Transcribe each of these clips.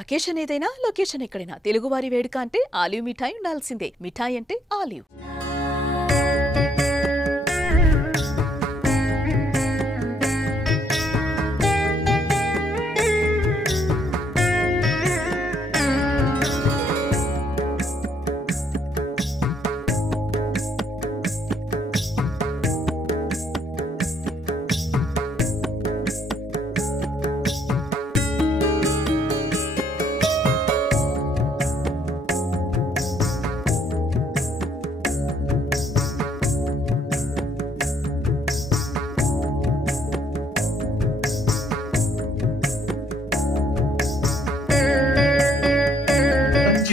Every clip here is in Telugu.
అకేషన్ ఏదైనా లొకేషన్ ఎక్కడైనా తెలుగువారి వేడుక అంటే ఆలివ్ మిఠాయి ఉండాల్సిందే. మిఠాయి అంటే ఆలివ్.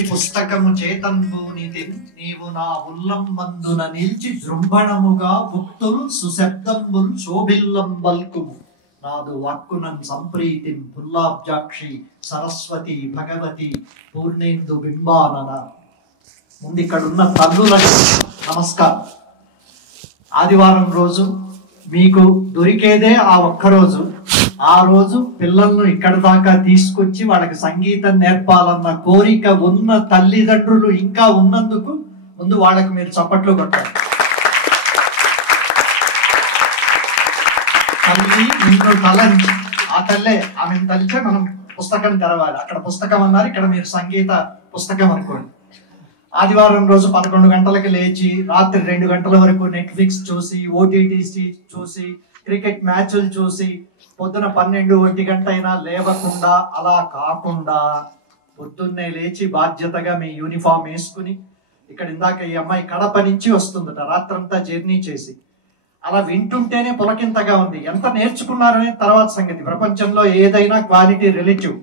పుస్తకము చేతంబూనితి నీవు నా ఉల్లంబందున నిలిచి జృంభణముగా భుక్తులు సుశబ్దంబులు శోభిల్లం బల్కుము నాదు వాక్కునం సంప్రీతిం పుల్లాబ్జాక్షి సరస్వతి భగవతి పూర్ణేందు బింబానన. ముందు ఇక్కడున్న తల్లులకు నమస్కారం. ఆదివారం రోజు మీకు దొరికేదే ఆ ఒక్కరోజు. ఆ రోజు పిల్లలను ఇక్కడి దాకా తీసుకొచ్చి వాళ్ళకి సంగీతం నేర్పాలన్న కోరిక ఉన్న తల్లిదండ్రులు ఇంకా ఉన్నందుకు ముందు వాళ్ళకు మీరు చప్పట్లు కొట్టాలి. తల్లి నిన్ను తలంచి ఆ తల్లే ఆమెను తలిచే మనం పుస్తకం తెరవాలి. అక్కడ పుస్తకం అన్నారు, ఇక్కడ మీరు సంగీత పుస్తకం అనుకోండి. ఆదివారం రోజు 11 గంటలకు లేచి రాత్రి 2 గంటల వరకు నెట్ఫ్లిక్స్ చూసి, ఓటీటీ చూసి, క్రికెట్ మ్యాచ్లు చూసి, పొద్దున 12-1 గంట అయినా లేవకుండా అలా కాకుండా పొద్దున్నే లేచి బాధ్యతగా మీ యూనిఫామ్ వేసుకుని, ఇక్కడ ఇందాక ఈ అమ్మాయి కడప నుంచి వస్తుందట రాత్రంతా జర్నీ చేసి, అలా వింటుంటేనే పులకింతగా ఉంది. ఎంత నేర్చుకున్నారనే తర్వాత సంగతి. ప్రపంచంలో ఏదైనా క్వాలిటీ రిలేటివ్.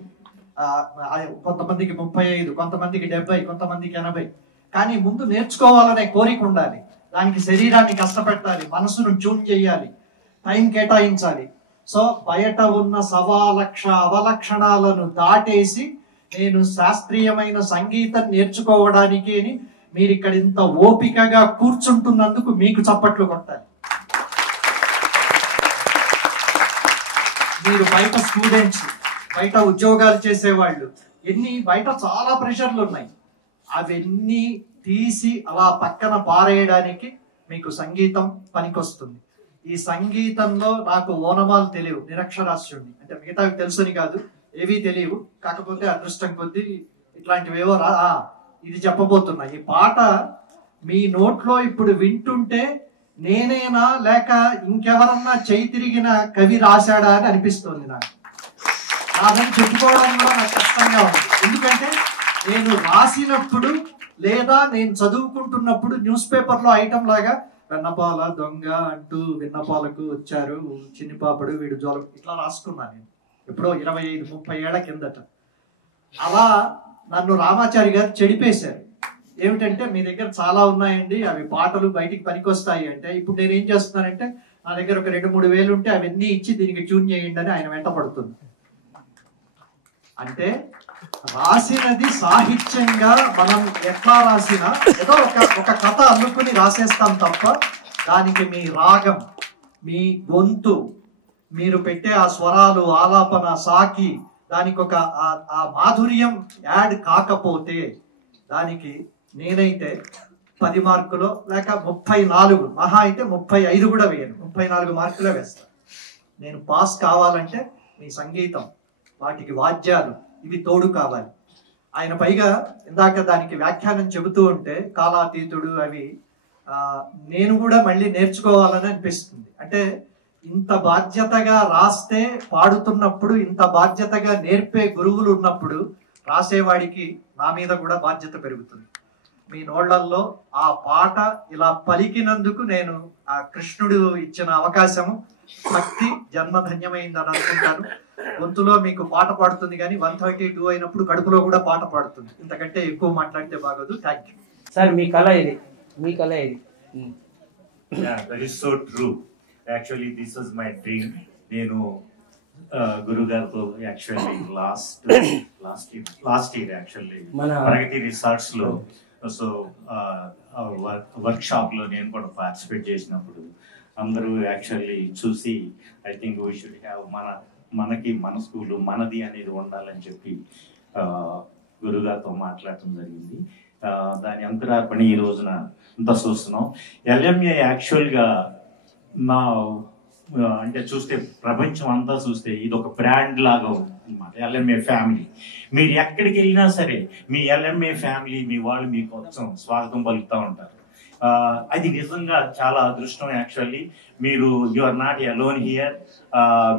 కొంతమందికి 35, కొంతమందికి 70, కొంతమందికి 80. కానీ ముందు నేర్చుకోవాలనే కోరిక ఉండాలి. దానికి శరీరాన్ని కష్టపెట్టాలి, మనసును ట్యూన్ చేయాలి, టైం కేటాయించాలి. సో బయట ఉన్న 1,00,000 అవలక్షణాలను దాటేసి నేను శాస్త్రీయమైన సంగీతం నేర్చుకోవడానికి అని మీరు ఇక్కడ ఇంత ఓపికగా కూర్చుంటున్నందుకు మీకు చప్పట్లు కొట్టాలి. మీరు బయట స్టూడెంట్స్, బయట ఉద్యోగాలు చేసేవాళ్ళు, బయట చాలా ప్రెషర్లు ఉన్నాయి. అవన్నీ తీసి అలా పక్కన పారేయడానికి మీకు సంగీతం పనికొస్తుంది. ఈ సంగీతంలో నాకు ఓనమాలు తెలియవు, నిరక్షరాస్యుడిని. అంటే మిగతావి తెలుసుని కాదు, ఏవీ తెలియవు. కాకపోతే అదృష్టం కొద్దీ ఇట్లాంటివేవో ఇది చెప్పబోతున్నా. ఈ పాట మీ నోట్లో ఇప్పుడు వింటుంటే నేనేనా లేక ఇంకెవరన్నా చేయి తిరిగిన కవి రాశాడా అని అనిపిస్తుంది నాకు. నాదని చెప్పుకోవడం కూడా నాకు కష్టంగా ఉంది. ఎందుకంటే నేను రాసినప్పుడు లేదా నేను చదువుకుంటున్నప్పుడు న్యూస్ పేపర్లో ఐటమ్ లాగా వెన్నపాల దొంగ అంటూ విన్నపాలకు వచ్చారు చిన్నిపాపడు వీడు జోల ఇట్లా రాసుకున్నాను నేను ఎప్పుడో 25-30 ఏళ్ల కిందట. అలా నన్ను రామాచారి గారు చెడిపేశారు. ఏమిటంటే మీ దగ్గర చాలా ఉన్నాయండి, అవి పాటలు బయటికి పనికొస్తాయి అంటే. ఇప్పుడు నేను ఏం చేస్తున్నానంటే నా దగ్గర ఒక 2-3 వేలు ఉంటే అవన్నీ ఇచ్చి దీనికి ట్యూన్ చేయండి అని ఆయన వెంట పడుతుంది. అంటే రాసినది సాహిత్యంగా మనం ఎట్లా రాసినా ఏదో ఒక కథ అల్లుకుని రాసేస్తాం తప్ప దానికి మీ రాగం, మీ గొంతు, మీరు పెట్టే ఆ స్వరాలు, ఆలాపన, సాకి, దానికి ఒక ఆ మాధుర్యం యాడ్ కాకపోతే దానికి నేనైతే 10 మార్కులో లేక 34, మహా అయితే 35 కూడా వేయను, 34 మార్కులే వేస్తాను. నేను పాస్ కావాలంటే మీ సంగీతం, వాటికి వాద్యాలు ఇవి తోడు కావాలి. ఆయన పైగా ఇందాక దానికి వ్యాఖ్యానం చెబుతూ ఉంటే కాలాతీతుడు అవి నేను కూడా మళ్ళీ నేర్చుకోవాలని అనిపిస్తుంది. అంటే ఇంత బాధ్యతగా రాస్తే పాడుతున్నప్పుడు, ఇంత బాధ్యతగా నేర్పే గురువులు ఉన్నప్పుడు రాసేవాడికి నా మీద కూడా బాధ్యత పెరుగుతుంది. మీ నోళ్లల్లో ఆ పాట ఇలా పలికినందుకు నేను ఆ కృష్ణుడు ఇచ్చిన అవకాశము, భక్తి జన్మధన్యమైందని అనుకుంటాను. గొంతులో మీకు పాట పాడుతుంది కానీ 132 అయినప్పుడు కడుపులో కూడా పాట పాడుతుంది. ఇంతకంటే ఎక్కువ మాట్లాడితే బాగోదు. Thank you sir. మీ కళ ఇది, మీ కళ ఇది. That is so true. Actually this was my dream. నేను గురుగారితో యాక్చువల్లీ లాస్ట్ ఇయర్ యాక్చువల్లీ ప్రగతి రిసార్ట్స్ లో సో వర్క్ షాప్ లో నేను కూడా పార్టిసిపేట్ చేసినప్పుడు అందరూ యాక్చువల్లీ చూసి I think we should have మనకి మన స్కూలు మనది అనేది ఉండాలని చెప్పి గురుగారితో మాట్లాడటం జరిగింది. దాని అంతరార్పణ ఈ రోజున అంతా చూస్తున్నాం. LMA యాక్చువల్గా నా అంటే చూస్తే ప్రపంచం అంతా చూస్తే ఇది ఒక బ్రాండ్ లాగా ఉంది అన్నమాట. LMA ఫ్యామిలీ, మీరు ఎక్కడికి వెళ్ళినా సరే మీ LMA ఫ్యామిలీ మీ వాళ్ళు మీకోసం స్వాగతం పలుకుతూ ఉంటారు. అది నిజంగా చాలా అదృష్టం. యాక్చువల్లీ మీరు you are not alone here.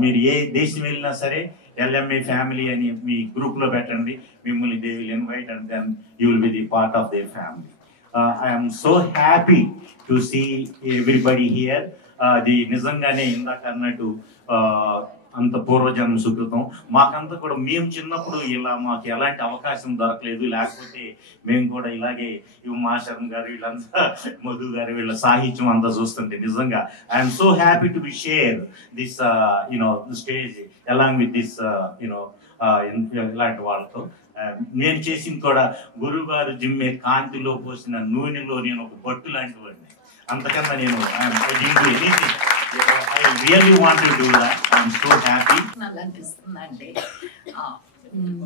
మీరు ఏ దేశం వెళ్ళినా సరే LMA ఫ్యామిలీ అని మీ గ్రూప్ లో పెట్టండి, మిమ్మల్ని they will invite and then you will be the part of their family. I'm so happy to see everybody here. అది నిజంగానే ఇందాక అన్నట్టు అంత పూర్వజన్మ సుకృతం. మాకంతా కూడా మేము చిన్నప్పుడు ఇలా మాకు ఎలాంటి అవకాశం దొరకలేదు, లేకపోతే మేము కూడా ఇలాగే మాస్టర్ గారు వీళ్ళంతా మధు గారు వీళ్ళ సాహిత్యం అంతా చూస్తుంటే నిజంగా I'm so happy to be share this stage along with this ఇలాంటి వాళ్ళతో. నేను చేసింది కూడా గురువు గారు జిమ్మే కాంతిలో పోసిన నూనెలో నేను ఒక బొట్టు లాంటి వాడిని. అంతకన్నా నేను I really want to do that. I'm so happy. నాకు అనిపిస్తుందంటే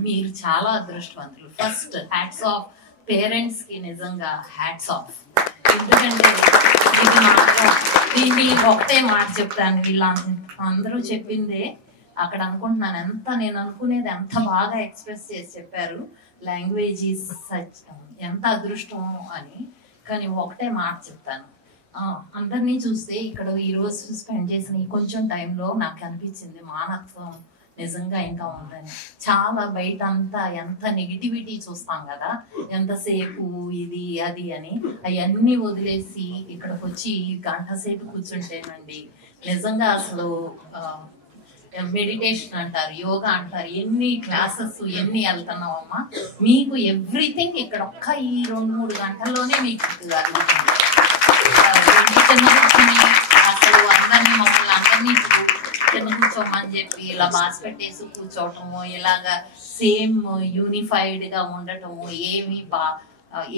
మీరు చాలా అదృష్టవంతులు. ఫస్ట్ హ్యాట్స్ ఆఫ్ పేరెంట్స్ కి, నిజంగా హ్యాట్స్ ఆఫ్. ఎందుకంటే ఇది మాత్రం దీన్ని ఒకటే మాట చెప్తాను, వీళ్ళ అందరూ చెప్పిందే అక్కడ అనుకుంటున్నాను. నేను అనుకునేది ఎంత బాగా ఎక్స్ప్రెస్ చేసి చెప్పారు. లాంగ్వేజ్ ఈజ్ సచ్, ఎంత అదృష్టం అని. కానీ ఒకటే మాట చెప్తాను, అందరినీ చూస్తే ఇక్కడ ఈ రోజు స్పెండ్ చేసిన ఈ కొంచెం టైంలో నాకు అనిపించింది మానవత్వం నిజంగా ఇంకా ఉందని. చాలా బయట అంతా ఎంత నెగిటివిటీ చూస్తాం కదా, ఎంతసేపు ఇది అది అని, అవన్నీ వదిలేసి ఇక్కడికి వచ్చి గంట సేపు కూర్చుంటేనండి నిజంగా అసలు మెడిటేషన్ అంటారు, యోగా అంటారు, ఎన్ని క్లాసెస్ ఎన్ని వెళ్తున్నావమ్మా, మీకు ఎవ్రీథింగ్ ఇక్కడ ఒక్క ఈ 2-3 గంటల్లోనే మీకు చిన్న కూర్చొని అసలు అందరినీ మమ్మల్ని అందరినీ చిన్న కూర్చోమని చెప్పి ఇలా బాస్కెట్ వేసి కూర్చోవటము, ఇలాగా సేమ్ యూనిఫైడ్ గా ఉండటము,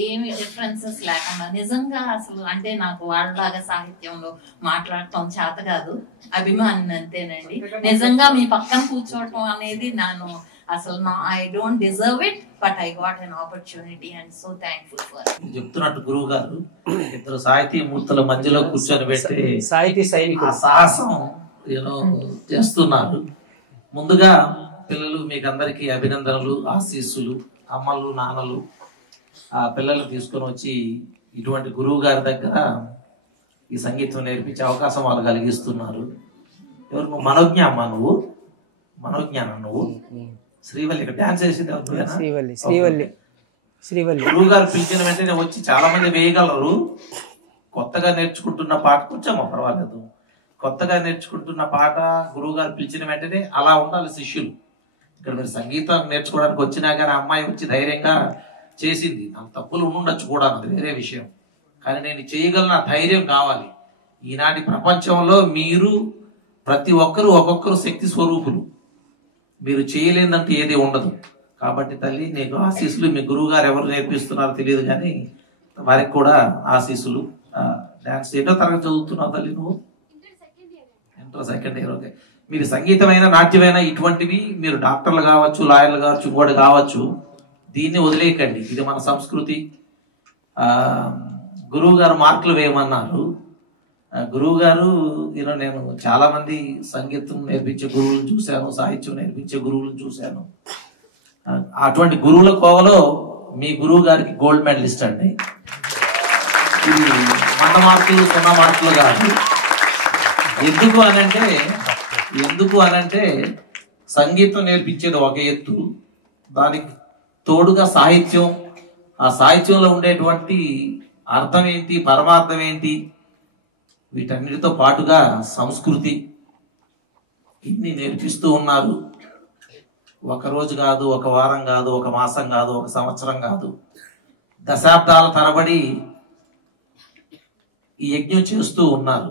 ఏమి డిఫరెన్సెస్ లేకుండా నిజంగా అసలు అంటే నాకు వాళ్ళలాగా సాహిత్యంలో మాట్లాడటం చేత కాదు, అభిమాని అంతేనండి. నిజంగా మీ పక్కన కూర్చోవటం అనేది నేను అసలు I don't deserve it, but I got an opportunity and so thankful for. చెప్తున్నట్టు గురువు గారు ఇద్దరు సాహితీ మూర్తుల మధ్యలో కూర్చొని పెట్టి సాహితీ సైనికులు సాహసం చేస్తున్నారు. ముందుగా పిల్లలు మీకు అందరికీ అభినందనలు, ఆశీస్సులు. అమ్మలు నాన్నలు ఆ పిల్లలు తీసుకొని వచ్చి ఇటువంటి గురువు గారి దగ్గర ఈ సంగీతం నేర్పించే అవకాశం వాళ్ళు కలిగిస్తున్నారు. ఎవరు నువ్వు? మనోజ్ఞ అమ్మా, నువ్వు మనోజ్ఞానం, నువ్వు శ్రీవల్లి ఇక్కడ డాన్స్ వేసింది. శ్రీవల్లి గురువు గారు పిలిచిన వెంటనే వచ్చి చాలా మంది వేయగలరు. కొత్తగా నేర్చుకుంటున్న పాట కొంచెం పర్వాలేదు, కొత్తగా నేర్చుకుంటున్న పాట గురువు గారు పిలిచిన వెంటనే అలా ఉండాలి శిష్యులు. ఇక్కడ మీరు సంగీతం నేర్చుకోవడానికి వచ్చినా కానీ అమ్మాయి వచ్చి ధైర్యంగా చేసింది. నాకు తప్పులు ఉండొచ్చు కూడా, అది వేరే విషయం. కానీ నేను చేయగలన ధైర్యం కావాలి. ఈనాటి ప్రపంచంలో మీరు ప్రతి ఒక్కరు ఒక్కొక్కరు శక్తి స్వరూపులు, మీరు చేయలేదంటూ ఏది ఉండదు. కాబట్టి తల్లి నీకు ఆశీస్సులు. మీ గురువు గారు ఎవరు నేర్పిస్తున్నారో తెలియదు కానీ వారికి కూడా ఆశీస్సులు. డాన్స్ ఎన్నో తరగతి చదువుతున్నావు తల్లి? నువ్వు ఇంటర్ సెకండ్ ఇయర్. ఓకే. మీరు సంగీతమైన నాట్యమైన ఇటువంటివి మీరు డాక్టర్లు కావచ్చు, లాయర్లు కావచ్చు, ఇంకోటి కావచ్చు, దీన్ని వదిలేయకండి. ఇది మన సంస్కృతి. గురువు గారు మార్కులు వేయమన్నారు. గురువు గారు నేను చాలా మంది సంగీతం నేర్పించే గురువులను చూశాను, సాహిత్యం నేర్పించే గురువులను చూశాను. అటువంటి గురువుల కోవలో మీ గురువు గారికి గోల్డ్ మెడలిస్ట్ అండి. ఇది 100 మార్కులు 0 మార్కులు కాదు. ఎందుకు అనంటే సంగీతం నేర్పించేది ఒక ఎత్తు, దానికి తోడుగా సాహిత్యం, ఆ సాహిత్యంలో ఉండేటువంటి అర్థం ఏంటి, పరమార్థం ఏంటి, వీటన్నిటితో పాటుగా సంస్కృతి, ఇన్ని నేర్పిస్తూ ఉన్నారు. ఒక రోజు కాదు, ఒక వారం కాదు, ఒక మాసం కాదు, ఒక సంవత్సరం కాదు, దశాబ్దాల తరబడి ఈ యజ్ఞం చేస్తూ ఉన్నారు.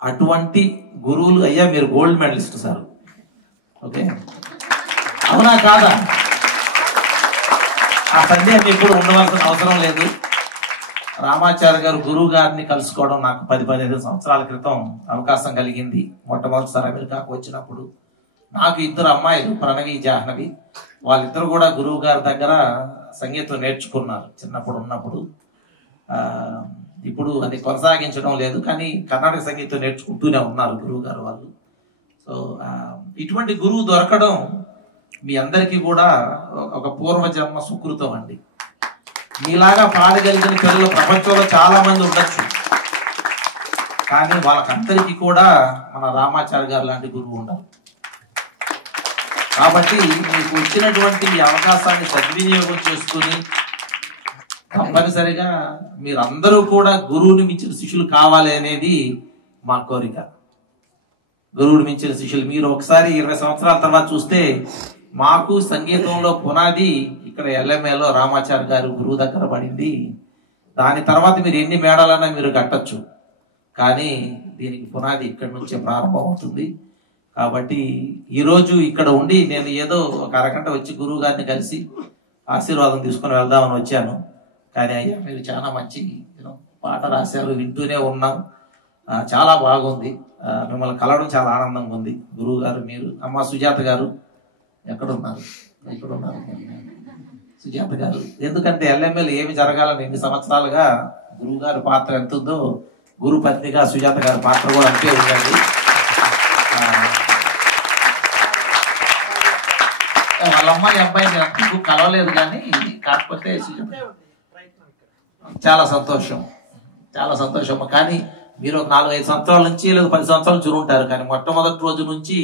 అటువంటి గురువులు అయ్యా మీరు గోల్డ్ మెడలిస్ట్ సార్. ఓకే, అవునా కాదా? ఆ సందేహం ఎప్పుడు ఉండవలసిన అవసరం లేదు. రామాచార్య గారు గురువు గారిని కలుసుకోవడం నాకు 10-15 సంవత్సరాల క్రితం అవకాశం కలిగింది. మొట్టమొదటిసారి అమెరికాకు వచ్చినప్పుడు నాకు 2 అమ్మాయిలు, ప్రణవి, జాహ్నవి. వాళ్ళిద్దరు కూడా గురువు గారి దగ్గర సంగీతం నేర్చుకున్నారు చిన్నప్పుడు ఉన్నప్పుడు. ఇప్పుడు అది కొనసాగించడం లేదు, కానీ కర్ణాటక సంగీతం నేర్చుకుంటూనే ఉన్నారు గురువు గారు వాళ్ళు. సో ఇటువంటి గురువు దొరకడం మీ అందరికీ కూడా ఒక పూర్వజన్మ సుకృతం అండి. మీలాగా పాడగలిగిన పిల్లలు ప్రపంచంలో చాలా మంది ఉండొచ్చు, కానీ వాళ్ళకందరికీ కూడా మన రామాచారి గారు లాంటి గురువు ఉండరు. కాబట్టి మీకు వచ్చినటువంటి అవకాశాన్ని సద్వినియోగం చేసుకుని తప్పనిసరిగా మీరందరూ కూడా గురువుని మించిన శిష్యులు కావాలి అనేది మా కోరిక. గురువుని మించిన శిష్యులు మీరు ఒకసారి 20 సంవత్సరాల తర్వాత చూస్తే మాకు సంగీతంలో పునాది ఇక్కడ ఎల్ఎంఏలో రామాచారి గారు గురువు దగ్గర పడింది. దాని తర్వాత మీరు ఎన్ని మేడలన్నా మీరు కట్టచ్చు, కానీ దీనికి పునాది ఇక్కడి నుంచే ప్రారంభం అవుతుంది. కాబట్టి ఈరోజు ఇక్కడ ఉండి నేను ఏదో ఒక అరగంట వచ్చి గురువు గారిని కలిసి ఆశీర్వాదం తీసుకుని వెళ్దామని వచ్చాను. కానీ అయ్యా మీరు చాలా మంచి పాట రాశారు, వింటూనే ఉన్నాం, చాలా బాగుంది, మిమ్మల్ని కలవడం చాలా ఆనందంగా ఉంది. గురువు గారు మీరు, అమ్మ సుజాత గారు ఎక్కడున్నారు? ఎక్కడున్నారు సుజాత గారు? ఎందుకంటే ఎల్ఎంఎల్ ఏమి జరగాలని 2 సంవత్సరాలుగా గురువు గారి పాత్ర ఎంత ఉందో గురు పత్నిగా సుజాత గారి పాత్ర కూడా అంతే ఉందండి. వాళ్ళ అమ్మాయి అబ్బాయి నేను కలవలేదు, కానీ కాకపోతే చాలా సంతోషం, చాలా సంతోషం. కానీ మీరు ఒక 4-5 సంవత్సరాల నుంచి లేదా 10 సంవత్సరాలు చూరుంటారు, కానీ మొట్టమొదటి రోజు నుంచి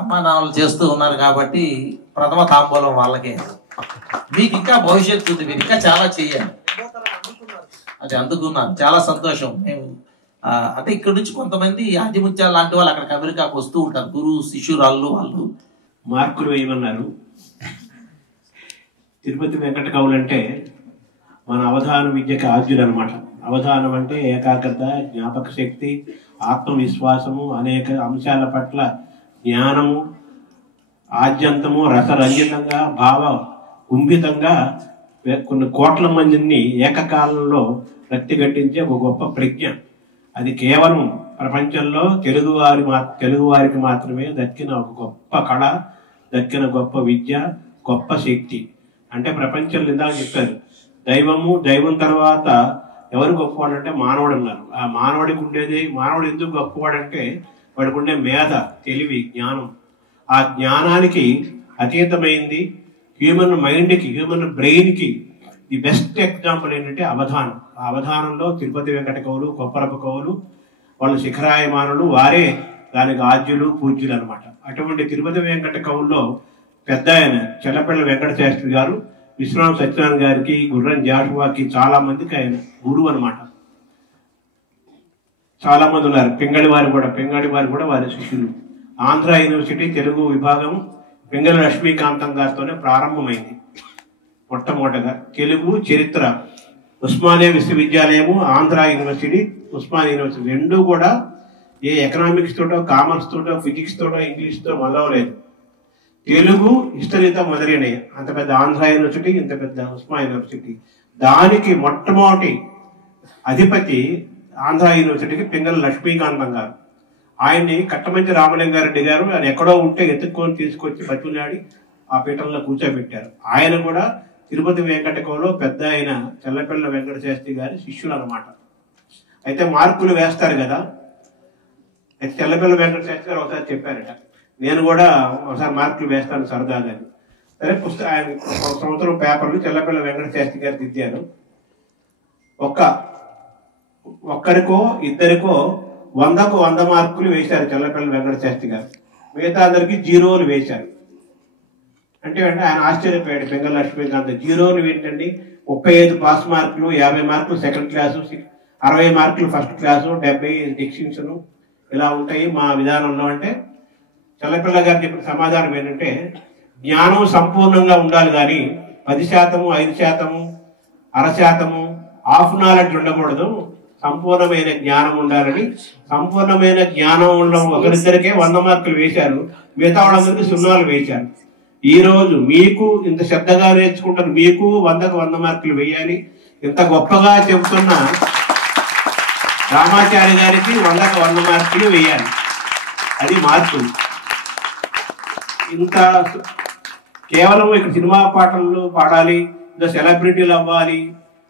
అమ్మా నాన్నలు చేస్తూ ఉన్నారు కాబట్టి ప్రథమ తాంబూలం వాళ్ళకే. మీకు ఇంకా భవిష్యత్తు ఉంది, మీరు ఇంకా చాలా చెయ్యాలి. అది అందుకున్నారు, చాలా సంతోషం. మేము అంటే ఇక్కడ నుంచి కొంతమంది ఆదిముత్యాలు లాంటి వాళ్ళు అక్కడికి అమెరికాకు వస్తూ ఉంటారు, గురువు శిష్యురాళ్ళు వాళ్ళు. మార్కులు వేయమన్నారు. తిరుపతి వెంకట కవులు అంటే మన అవధాన విద్యకి ఆద్యులు అనమాట. అవధానం అంటే ఏకాగ్రత, జ్ఞాపక శక్తి, ఆత్మవిశ్వాసము, అనేక అంశాల పట్ల జ్ఞానము, ఆద్యంతము, రసరంజితంగా, భావ కుంభితంగా కొన్ని కోట్ల మందిని ఏకకాలంలో రక్తిగట్టించే ఒక గొప్ప ప్రజ్ఞ. అది కేవలం ప్రపంచంలో తెలుగువారికి మాత్రమే దక్కిన ఒక గొప్ప కళ, దక్కిన గొప్ప విద్య, గొప్ప శక్తి. అంటే ప్రపంచంలో ఇందాక చెప్పారు, దైవం తర్వాత ఎవరు గొప్పవాడు అంటే మానవుడు అన్నారు. ఆ మానవుడికి ఉండేది, మానవుడు ఎందుకు గొప్పవాడంటే వాడికి ఉండే మేధ, తెలివి, జ్ఞానం. ఆ జ్ఞానానికి అతీతమైంది హ్యూమన్ మైండ్కి, హ్యూమన్ బ్రెయిన్కి ది బెస్ట్ ఎగ్జాంపుల్ ఏంటంటే అవధానం. ఆ అవధానంలో తిరుపతి వెంకట కవులు, కొప్పరప కవులు, వాళ్ళు శిఖరాయమానులు, వారే దానికి ఆద్యులు, పూజ్యులు అనమాట. అటువంటి తిరుపతి వెంకట కవుల్లో పెద్ద ఆయన చెల్లపల్లి వెంకట శాస్త్రి గారు, విశ్వనాథ సత్యనారాయణ గారికి, గుర్రం జాషువాకి చాలా మందికి ఆయన గురువు అనమాట. చాలా మంది ఉన్నారు. పింగళి వారు కూడా వారి శిష్యులు. ఆంధ్ర యూనివర్సిటీ తెలుగు విభాగం పింగళి లక్ష్మీకాంతం గారితోనే ప్రారంభమైంది. మొట్టమొదటగా తెలుగు చరిత్ర ఉస్మానియా విశ్వవిద్యాలయము, ఆంధ్ర యూనివర్సిటీ, ఉస్మానియా యూనివర్సిటీ రెండూ కూడా ఏ ఎకనామిక్స్ తోటో, కామర్స్ తోటో, ఫిజిక్స్ తోటో, ఇంగ్లీష్ తో మొదలవలేదు. తెలుగు హిస్టరీతో మొదలైనవి. అంత పెద్ద ఆంధ్ర యూనివర్సిటీ, ఇంత పెద్ద ఉస్మానియా యూనివర్సిటీ. దానికి మొట్టమొదటి అధిపతి ఆంధ్ర యూనివర్సిటీకి పింగళి లక్ష్మీకాంతం గారు. ఆయన్ని కట్టమంచి రామలింగారెడ్డి గారు ఆయన ఎక్కడో ఉంటే ఎత్తుక్కొని తీసుకొచ్చి బతులాడి ఆ పీఠంలో కూర్చోబెట్టారు. ఆయన కూడా తిరుపతి వెంకటకవులో పెద్ద ఆయన చెల్లపిల్ల వెంకట శాస్త్రి గారి శిష్యులు అనమాట. అయితే మార్కులు వేస్తారు కదా, అయితే చెల్లపిల్ల వెంకట శాస్త్రి గారు ఒకసారి చెప్పారట, నేను కూడా ఒకసారి మార్కులు వేస్తాను సరదాగా. సరే ఆయన ఒక సంవత్సరం పేపర్లు చెల్లపిల్ల వెంకట శాస్త్రి గారు దిద్దారు. ఒక్కరికో ఇద్దరికో 100కు 100 మార్కులు వేశారు చెల్లపిల్ల వెంకట శాస్త్రి గారు. మిగతా అందరికి 0లు వేశారు. అంటే ఆయన ఆశ్చర్యపోయాడు. పింగళి లక్ష్మీకాంత్ 0లు ఏంటండి, 35 పాస్ మార్కులు, 50 మార్కులు సెకండ్ క్లాసు, 60 మార్కులు ఫస్ట్ క్లాసు, 70 డిస్టింక్షన్, ఇలా ఉంటాయి మా విధానంలో. అంటే చెల్లపిల్ల గారు చెప్పిన సమాధానం ఏంటంటే, జ్ఞానం సంపూర్ణంగా ఉండాలి కానీ 10%, 5%, 0.5% హాఫ్ నాలెడ్జ్ ఉండకూడదు, సంపూర్ణమైన జ్ఞానం ఉండాలని. సంపూర్ణమైన జ్ఞానం ఉన్న ఒకరిద్దరికే 100 మార్కులు వేశారు, మిగతా వాళ్ళందరికీ 0లు వేశారు. ఈ రోజు మీకు ఇంత శ్రద్ధగా నేర్చుకుంటారు, మీకు 100కు 100 మార్కులు వేయాలి. ఇంత గొప్పగా చెబుతున్న రామాచారి గారికి 100కు 100 మార్కులు వేయాలి. అది మార్కులు. ఇంత కేవలం ఇక్కడ సినిమా పాటలు పాడాలి, ఇంకా సెలబ్రిటీలు అవ్వాలి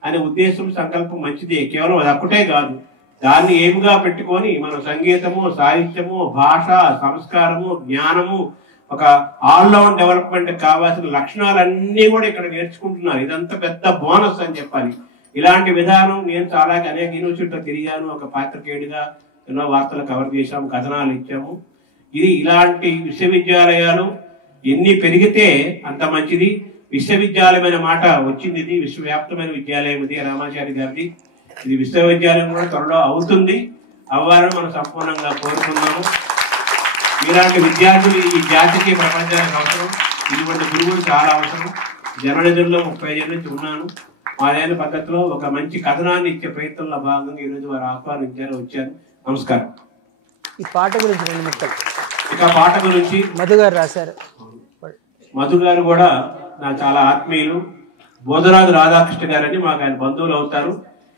అనే ఉద్దేశం, సంకల్పం మంచిదే. కేవలం అది ఒక్కటే కాదు, దాన్ని ఏమిగా పెట్టుకొని మనం సంగీతము, సాహిత్యము, భాష, సంస్కారము, జ్ఞానము, ఒక ఆల్రౌండ్ డెవలప్మెంట్ కావాల్సిన లక్షణాలన్నీ కూడా ఇక్కడ నేర్చుకుంటున్నారు. ఇదంతా పెద్ద బోనస్ అని చెప్పాలి. ఇలాంటి విధానం నేను చాలా అనేక యూనివర్సిటీలో తిరిగాను. ఒక పాత్రికేయుడిగా ఎన్నో వార్తలు కవర్ చేశాము, కథనాలు ఇచ్చాము. ఇది ఇలాంటి విశ్వవిద్యాలయాలు ఎన్ని పెరిగితే అంత మంచిది. విశ్వవిద్యాలయమైన మాట వచ్చింది, ఇది విశ్వవ్యాప్తమైన విద్యాలయం ఇది రామాచారి గారిది. ఇది విశ్వవిద్యాలయం కూడా త్వరలో అవుతుంది, అవ్వాలని మనం సంపూర్ణంగా కోరుకున్నాము. ఇలాంటి విద్యార్థులు ఈ జాతికి, ప్రపంచానికి అవసరం. ఇటువంటి గురువులు చాలా అవసరం. జర్నలిజంలో 35 ఏళ్ళ నుంచి ఉన్నాను. మాదైన పద్ధతిలో ఒక మంచి కథనాన్ని ఇచ్చే ప్రయత్నంలో భాగంగా ఈరోజు వారు ఆహ్వానించారు, వచ్చారు. నమస్కారం. ఈ పాట గురించి 2 ముక్కలు. ఇక పాట గురించి మధు గారు రాశారు. మధు గారు కూడా నా చాలా ఆత్మీయులు. బోధరాజు రాధాకృష్ణ గారని మాకు ఆయన బంధువులు అవుతారు.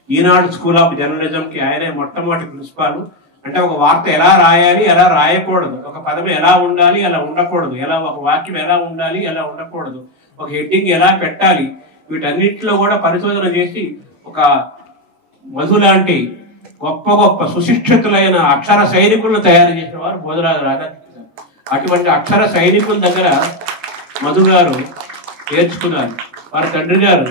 ఈనాడు స్కూల్ ఆఫ్ జర్నలిజంకి ఆయనే మొట్టమొదటి ప్రిన్సిపాల్. అంటే ఒక వార్త ఎలా రాయాలి, ఎలా రాయకూడదు, ఒక పదం ఎలా ఉండాలి, ఎలా ఉండకూడదు, ఎలా ఒక వాక్యం ఎలా ఉండాలి, ఎలా ఉండకూడదు, ఒక హెడ్డింగ్ ఎలా పెట్టాలి, వీటన్నిటిలో కూడా పరిశోధన చేసి ఒక మధు లాంటి గొప్ప గొప్ప సుశిక్షితులైన అక్షర సైనికులను తయారు చేసిన వారు బోధరాజు రాధాకృష్ణ. అటువంటి అక్షర సైనికుల దగ్గర మధు గారు నేర్చుకున్నారు. వారి తండ్రి గారు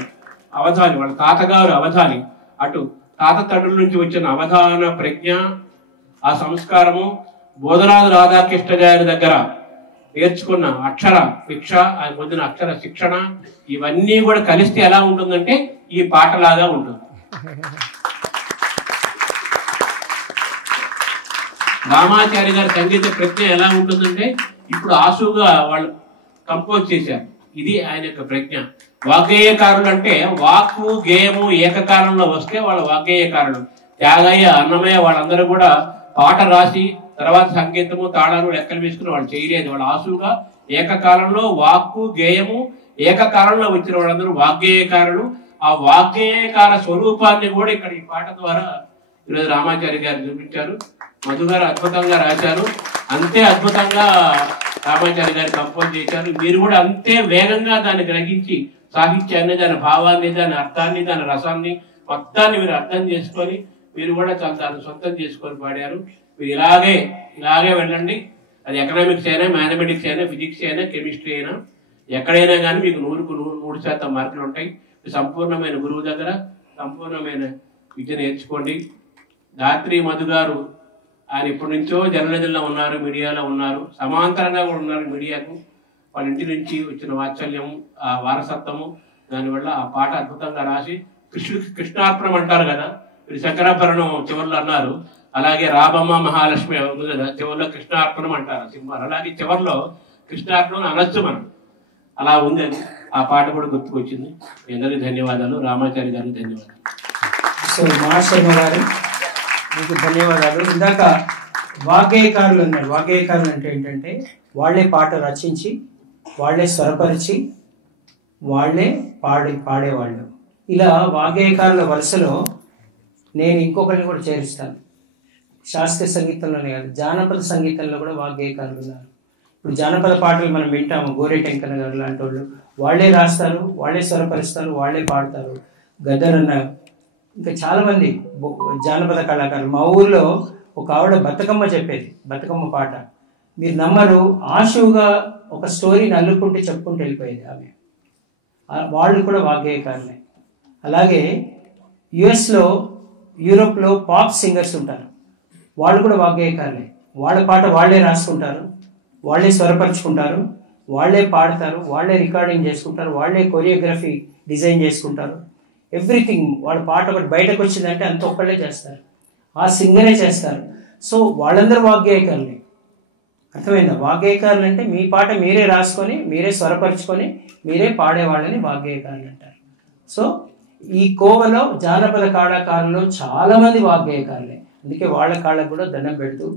అవధాని, వాళ్ళ తాతగారు అవధాని. అటు తాత తండ్రుల నుంచి వచ్చిన అవధాన ప్రజ్ఞ, ఆ సంస్కారము, బోధరాజు రాధాకృష్ణ గారి దగ్గర నేర్చుకున్న అక్షర శిక్ష, ఆయన పొందిన అక్షర శిక్షణ, ఇవన్నీ కూడా కలిస్తే ఎలా ఉంటుందంటే ఈ పాటలాగా ఉంటుంది. రామాచారి గారి సంగీత ప్రజ్ఞ ఎలా ఉంటుందంటే ఇప్పుడు ఆసుగా వాళ్ళు కంపోజ్ చేశారు. ఇది ఆయన యొక్క ప్రజ్ఞ. వాగ్గేయకారులు అంటే వాక్కు గేయము ఏకకాలంలో వస్తే వాళ్ళ వాగ్గేయకారులు. త్యాగయ్య, అన్నమయ్య వాళ్ళందరూ కూడా పాట రాసి తర్వాత సంగీతము, తాళాలు, లెక్కలు వేసుకుని వాళ్ళు చేయలేదు. వాళ్ళు ఆసుగా ఏకకాలంలో వాక్కు గేయము ఏకకాలంలో వచ్చిన వాళ్ళందరూ వాగ్గేయకారులు. ఆ వాగ్గేయకార స్వరూపాన్ని కూడా ఇక్కడ ఈ పాట ద్వారా ఈరోజు రామాచారి గారు చూపించారు. మధు గారు అద్భుతంగా రాశారు, అంతే అద్భుతంగా రామాచారి గారు కంపోజ్ చేశారు. మీరు కూడా అంతే వేగంగా దాన్ని గ్రహించి సాహిత్యాన్ని, దాని భావాన్ని, దాని అర్థాన్ని, దాని రసాన్ని మొత్తాన్ని మీరు అర్థం చేసుకొని మీరు కూడా చాలా దాన్ని సొంతం చేసుకొని పాడారు. మీరు ఇలాగే వెళ్ళండి. అది ఎకనామిక్స్ అయినా, మ్యాథమెటిక్స్ అయినా, ఫిజిక్స్ అయినా, కెమిస్ట్రీ అయినా, ఎక్కడైనా కానీ మీకు 100కు 100% మార్కులు ఉంటాయి. సంపూర్ణమైన గురువు దగ్గర సంపూర్ణమైన విద్య నేర్చుకోండి. దాత్రి మధు గారు ఆయన ఇప్పటి నుంచో జర్నలిజంలో ఉన్నారు, మీడియాలో ఉన్నారు, సమాంతరంగా కూడా ఉన్నారు మీడియాకు. వాళ్ళ ఇంటి నుంచి వచ్చిన వాత్సల్యము, ఆ వారసత్వము, దానివల్ల ఆ పాట అద్భుతంగా రాసి కృష్ణార్పణం అంటారు కదా, మీరు శంకరాభరణం చివరిలో అన్నారు. అలాగే రాబమ్మ మహాలక్ష్మి ఉంది కదా, చివరిలో కృష్ణార్పణం అంటారు సినిమాలు. అలాగే చివరిలో కృష్ణార్పణం అనొచ్చు మనం. అలా ఉంది అది. ఆ పాట కూడా గుర్తుకొచ్చింది. మీ అందరికీ ధన్యవాదాలు. రామాచారి గారికి ధన్యవాదాలు. సో మహాశర్మ గారు మీకు ధన్యవాదాలు. ఇందాక వాగ్గేయకారులు అన్నారు. వాగ్గేయకారులు అంటే ఏంటంటే వాళ్ళే పాట రచించి, వాళ్ళే స్వరపరిచి, వాళ్ళే పాడేవాళ్ళు. ఇలా వాగ్గేయకారుల వరుసలో నేను ఇంకొకరిని కూడా చేరుస్తాను. శాస్త్రీయ సంగీతంలోనే కాదు, జానపద సంగీతంలో కూడా వాగ్గేయకారులు ఉన్నారు. ఇప్పుడు జానపద పాటలు మనం వింటాము, గోరేటెంకన్న గారు లాంటి వాళ్ళు. వాళ్ళే రాస్తారు, వాళ్ళే స్వరపరుస్తారు, వాళ్ళే పాడతారు. గదరన్న, ఇంకా చాలామంది జానపద కళాకారులు. మా ఊర్లో ఒక ఆవిడ బతుకమ్మ చెప్పేది, బతుకమ్మ పాట. మీరు నమ్మరు, ఆశువుగా ఒక స్టోరీని అల్లుకుంటే చెప్పుకుంటూ వెళ్ళిపోయేది ఆమె. వాళ్ళు కూడా వాగ్గేయకారులే. అలాగే యుఎస్లో, యూరోప్లో పాప్ సింగర్స్ ఉంటారు, వాళ్ళు కూడా వాగ్గేయకారులే. వాళ్ళ పాట వాళ్ళే రాసుకుంటారు, వాళ్ళే స్వరపరుచుకుంటారు, వాళ్ళే పాడతారు, వాళ్ళే రికార్డింగ్ చేసుకుంటారు, వాళ్ళే కొరియోగ్రఫీ డిజైన్ చేసుకుంటారు. ఎవ్రీథింగ్. వాళ్ళ పాట ఒకటి బయటకు వచ్చిందంటే అంత ఒక్కళ్ళే చేస్తారు, ఆ సింగరే చేస్తారు. సో వాళ్ళందరూ వాగ్గేయకారులే. అర్థమైందా? వాగ్గేయకారులు అంటే మీ పాట మీరే రాసుకొని, మీరే స్వరపరుచుకొని, మీరే పాడేవాళ్ళని వాగ్గేయకారులు అంటారు. సో ఈ కోవలో జానపద కళాకారులు చాలా మంది వాగ్గేయకారులే. అందుకే వాళ్ళ కాళ్ళకు కూడా దండం పెడుతూ